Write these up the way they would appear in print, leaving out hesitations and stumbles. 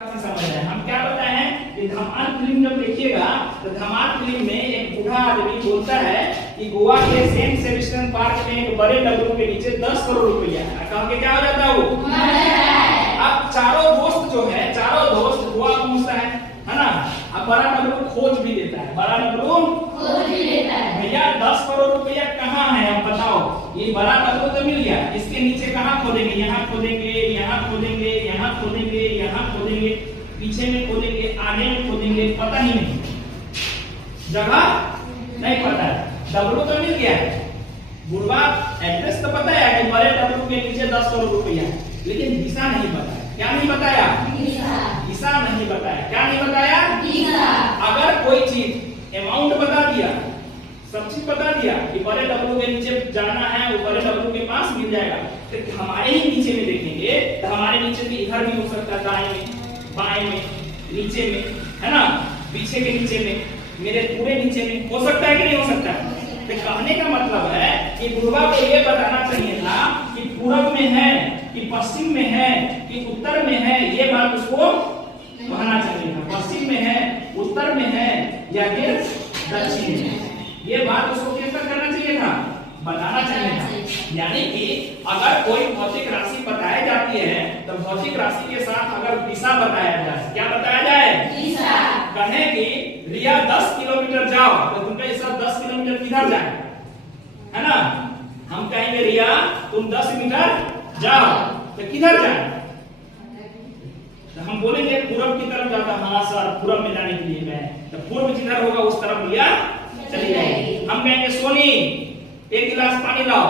समझ रहे हैं हम क्या बताए हैं कि धमाल फिल्म जब देखिएगा तो धमाल फिल्म में एक बूढ़ा आदमी बोलता है कि गोवा के सेंट सेबेस्टियन पार्क में एक बड़े डब्लू के नीचे 10 करोड़ रुपया है। कह के क्या हो जाता है वो अब चारों दोस्त जो है चारों दोस्त गोवा पहुंचता है ना। अब बड़ा डब्लू खोज भी देता है, बड़ा डब्लू खोज भी लेता है। भैया 10 करोड़ रुपया कहाँ है अब बताओ। ये बड़ा डब्लू तो मिल गया, इसके नीचे कहाँ खोदेंगे, यहाँ खोदेंगे, यहाँ खोदेंगे, यहाँ खोदेंगे, यहाँ खोदेंगे, पीछे में खोदेंगे, आगे में खोदेंगे, पता ही नहीं, जगह नहीं पता है। डब्लू तो मिल गया है, बुढ़वा एड्रेस तो पता है कि बड़े डब्लू के नीचे 10 करोड़ रुपया है, लेकिन दिशा नहीं बताया। क्या नहीं बताया? दिशा नहीं बताया। क्या नहीं बताया? अगर कोई चीज अमाउंट बता दिया, सब चीज बता दिया कि बड़े डब्लू के नीचे जाना है, वो बड़े डब्लू के पास मिल जाएगा, तो हमारे ही नीचे में देखेंगे तो हमारे नीचे भी इधर भी हो सकता है, दाएं में, बाएं में, नीचे में, है ना, पीछे के नीचे में, मेरे पूरे नीचे में हो सकता है कि नहीं हो सकता है। तो कहने का मतलब है कि बुढ़वा को ये बताना चाहिए था कि पूरब में है कि पश्चिम में है कि उत्तर में है, ये बात उसको कहना चाहिए था। पश्चिम में है, उत्तर में है या फिर दक्षिण में, ये बात उसको कैसा करना चाहिए था, बताना चाहिए था। यानी कि अगर कोई भौतिक राशि बताई जाती है तो भौतिक राशि के साथ अगर दिशा बताया जाए, क्या बताया जाए? दिशा। कहें कि रिया 10 किलोमीटर जाओ तो तुम कहे सर 10 किलोमीटर किधर जाए, है ना। हम कहेंगे रिया तुम 10 मीटर जाओ तो किधर जाए, तो हम बोलेंगे पूरब की तरफ जाता। हाँ सर पूरब में जाने के लिए मैं, तो पूर्व जिधर होगा उस तरफ रिया चली जाएगी। हम कहेंगे सोनी 1 गिलास पानी लाओ,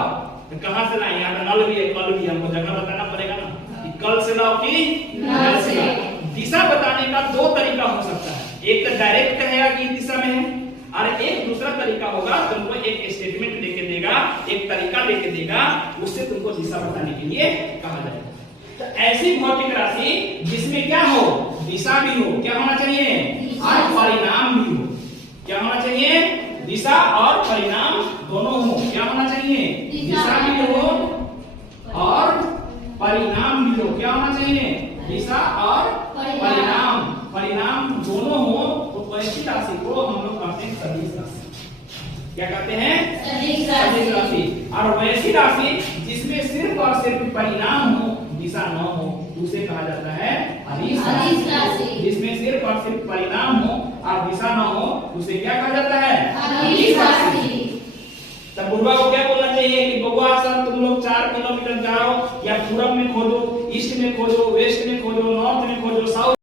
तो कहां से लाए, यहाँ नल भी है, कल भी, हमको जगह बताना पड़ेगा ना कि कल से लाओ कि नल से लाओ। दिशा बताने का 2 तरीका हो सकता है, एक तो डायरेक्ट कहेगा कि दिशा में है, और एक दूसरा तरीका होगा तुमको एक स्टेटमेंट देके देगा, एक तरीका देके देगा, उससे तुमको दिशा बताने के लिए कहा जाएगा। तो ऐसी भौतिक राशि जिसमें क्या हो, दिशा भी हो, क्या होना चाहिए, और परिणाम भी हो। क्या होना चाहिए? दिशा और परिणाम दोनों हो। क्या होना चाहिए? दिशा भी हो और परिणाम भी हो। क्या होना चाहिए? दिशा और परिणाम, परिणाम दोनों हो। तो वैसी राशि को हम लोग कहते हैं सदिश राशि। क्या कहते हैं? सदिश राशि। और वैसी राशि जिसमें सिर्फ और सिर्फ परिणाम हो, दिशा न हो, उसे कहा जाता है अदिश राशि। जिसमें सिर्फ और सिर्फ परिणाम हो और दिशा न हो, उसे क्या कहा जाता है? अदिश राशि। तब बुढ़वा को क्या बोलना चाहिए कि बबुआ सर तुम लोग 4 किलोमीटर जाओ, या पूरब में खोदो, ईस्ट में खोदो, वेस्ट में खोदो, नॉर्थ में खोदो, साउथ